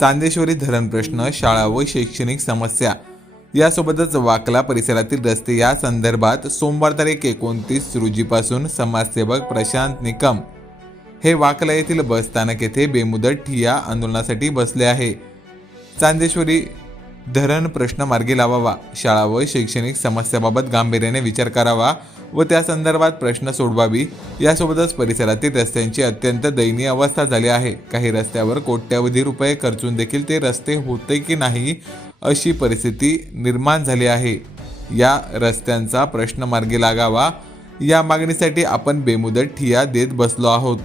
चांदेश्वरी धरण प्रश्न शाळा व शैक्षणिक समस्या. यासोबतच वाकला परिसरातील रस्ते या संदर्भात सोमवार तारीख एकोणतीस रोजीपासून समाजसेवक प्रशांत निकम. हे वाकला येथील बसस्थानक येथे बेमुदत ठिया आंदोलनासाठी बसले आहे. चांदेश्वरी धरण प्रश्न मार्गी लावावा शाळा व शैक्षणिक समस्याबाबत गांभीर्याने विचार करावा व त्या संदर्भात प्रश्न सोडवावी. यासोबतच परिसरातील रस्त्यांची अत्यंत दयनीय अवस्था झाली आहे. काही रस्त्यावर कोट्यावधी रुपये खर्चून देखील ते रस्ते होते की नाही अशी परिस्थिती निर्माण झाली आहे. या रस्त्यांचा प्रश्न मार्गी लागावा. या मागणीसाठी आपण बेमुदत ठिया देत बसलो आहोत.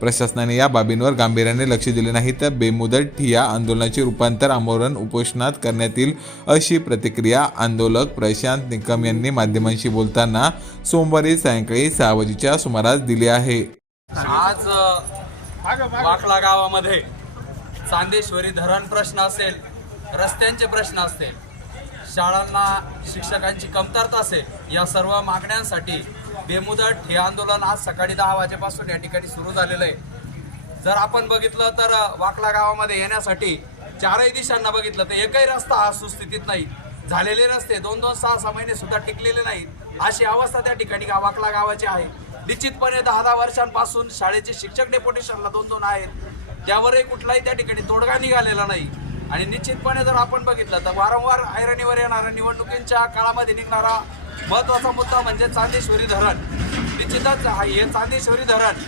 प्रशासनाने या बाबींवर गांभीर्याने लक्ष दिले नाही तर बेमुदत ठिया आंदोलनाचे रूपांतर आमरण उपोषणात करण्यात येईल अशी प्रतिक्रिया आंदोलक प्रशांत निकम यांनी माध्यमांशी बोलताना सोमवारी सायंकाळी सहा वाजेच्या सुमारास दिली आहे. आज वाकला गावामध्ये चांदेश्वरी धरण प्रश्न असेल रस्त्यांचे प्रश्न असतील शाळांना शिक्षकांची कमतरता असेल या सर्व मागण्यांसाठी बेमुदत हे आंदोलन आज सकाळी दहा वाजेपासून या ठिकाणी सुरू झालेलं आहे. जर आपण बघितलं तर वाकला गावामध्ये येण्यासाठी चारही दिशांना बघितलं तर एकही रस्ता हा सुस्थितीत नाही. झालेले रस्ते दोन दोन सहा सहा महिने सुद्धा टिकलेले नाहीत. अशी अवस्था त्या ठिकाणी वाकला गावाची आहे. निश्चितपणे दहा दहा वर्षांपासून शाळेचे शिक्षक डेप्युटेशनला दोन दोन आहेत. त्यावरही कुठलाही त्या ठिकाणी तोडगा निघालेला नाही. आणि निश्चितपणे जर आपण बघितलं तर वारंवार ऐरणीवर येणारा निवडणुकींच्या काळामध्ये निघणारा महत्त्वाचा मुद्दा म्हणजे चांदेश्वरी धरण. निश्चितच हे चांदेश्वरी धरण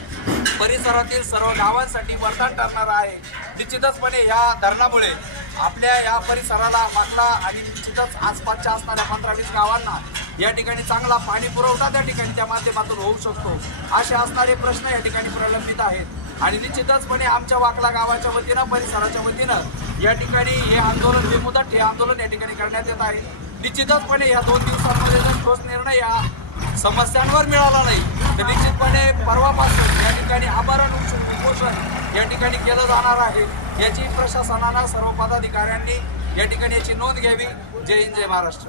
परिसरातील सर्व गावांसाठी वरदान ठरणार आहे. निश्चितचपणे ह्या धरणामुळे आपल्या या परिसराला मागला आणि निश्चितच आसपासच्या असणाऱ्या पंधरा वीस गावांना या ठिकाणी चांगला पाणी पुरवठा त्या ठिकाणी त्या माध्यमातून होऊ शकतो. असे असणारे प्रश्न या ठिकाणी प्रलंबित आहेत. आणि निश्चितचपणे आमच्या वाकला गावाच्या वतीनं परिसराच्या वतीनं या ठिकाणी हे आंदोलन बेमुदत हे आंदोलन या ठिकाणी करण्यात येत आहे. निश्चितचपणे या दोन दिवसांमध्ये जर ठोस निर्णय या समस्यांवर मिळाला नाही तर निश्चितपणे परवापासून या ठिकाणी आमरण उपोषण उपोषण या ठिकाणी केलं जाणार आहे. याची प्रशासनानं सर्व पदाधिकाऱ्यांनी या ठिकाणी याची नोंद घ्यावी. जय हिंद जय महाराष्ट्र.